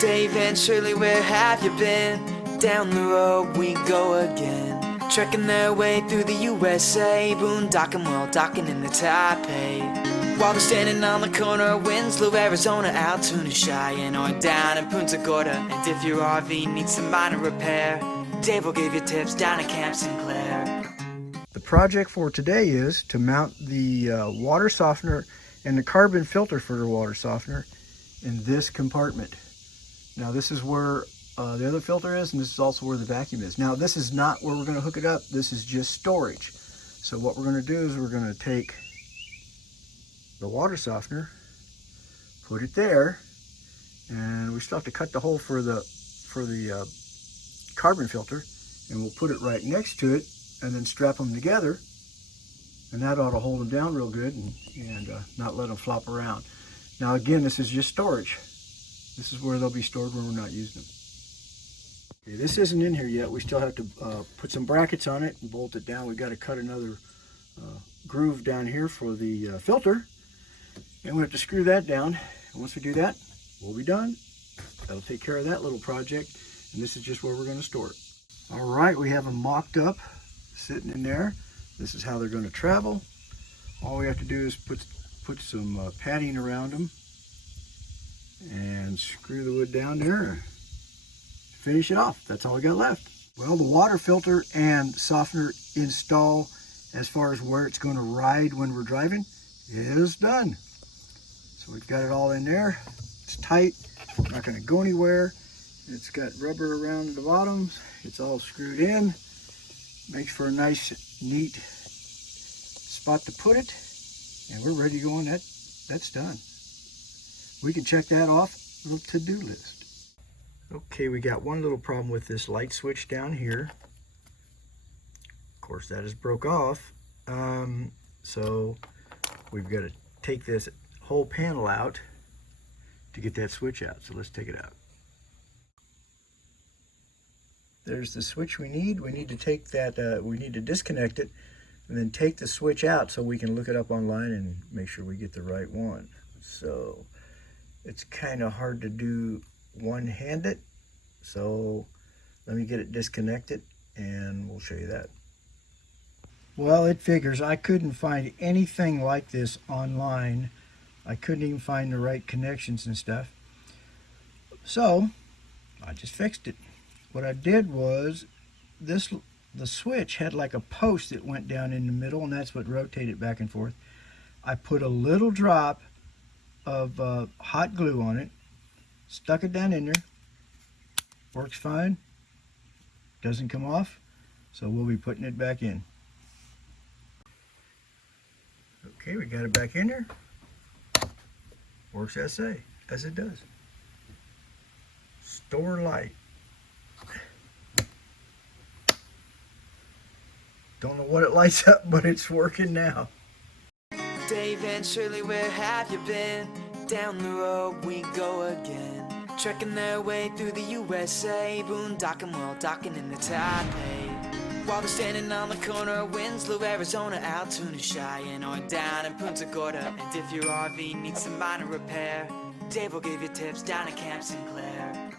Dave and Shirley, where have you been? Down the road we go again, trekking their way through the USA, boondocking while docking in the Taipei. While they're standing on the corner of Winslow, Arizona, Altoona, Cheyenne, or down in Punta Gorda. And if your RV needs some minor repair, Dave will give you tips down at Camp Sinclair. The project for today is to mount the water softener and the carbon filter for the water softener in this compartment. Now this is where the other filter is, and this is also where the vacuum is. Now this is not where we're going to hook it up. This is just storage. So what we're going to do is we're going to take the water softener, put it there, and we still have to cut the hole for the carbon filter, and we'll put it right next to it and then strap them together, and that ought to hold them down real good and not let them flop around. Now again, this is just storage. This is where they'll be stored when we're not using them. Okay, this isn't in here yet. We still have to put some brackets on it and bolt it down. We've got to cut another groove down here for the filter, and we have to screw that down. And once we do that, we'll be done. That'll take care of that little project, and this is just where we're going to store it. All right, we have them mocked up, sitting in there. This is how they're going to travel. All we have to do is put some padding around them and screw the wood down there and finish it off. That's all we got left. Well, the water filter and softener install, as far as where it's going to ride when we're driving, is done. So we've got it all in there. It's tight, not going to go anywhere. It's got rubber around the bottoms. It's all screwed in. Makes for a nice, neat spot to put it. And we're ready to go on. That's done. We can check that off the to-do list. Okay, we got one little problem with this light switch down here. Of course, that is broke off. So we've got to take this whole panel out to get that switch out. So let's take it out. There's the switch we need. We need to take that, we need to disconnect it and then take the switch out so we can look it up online and make sure we get the right one. So it's kind of hard to do one-handed. So let me get it disconnected and we'll show you that. Well, it figures. I couldn't find anything like this online. I couldn't even find the right connections and stuff. So I just fixed it. What I did was, the switch had like a post that went down in the middle, and that's what rotated back and forth. I put a little drop of hot glue on it, stuck it down in there. Works fine. Doesn't come off, so we'll be putting it back in. Okay, we got it back in there. Works as it does. Store light. Don't know what it lights up, but it's working now. Dave and Shirley, where have you been? Down the road we go again, trekking their way through the USA, boondocking while docking in the Taipei. While they're standing on the corner of Winslow, Arizona, Altoona, Cheyenne, or down in Punta Gorda. And if your RV needs some minor repair, Dave will give you tips down at Camp Sinclair.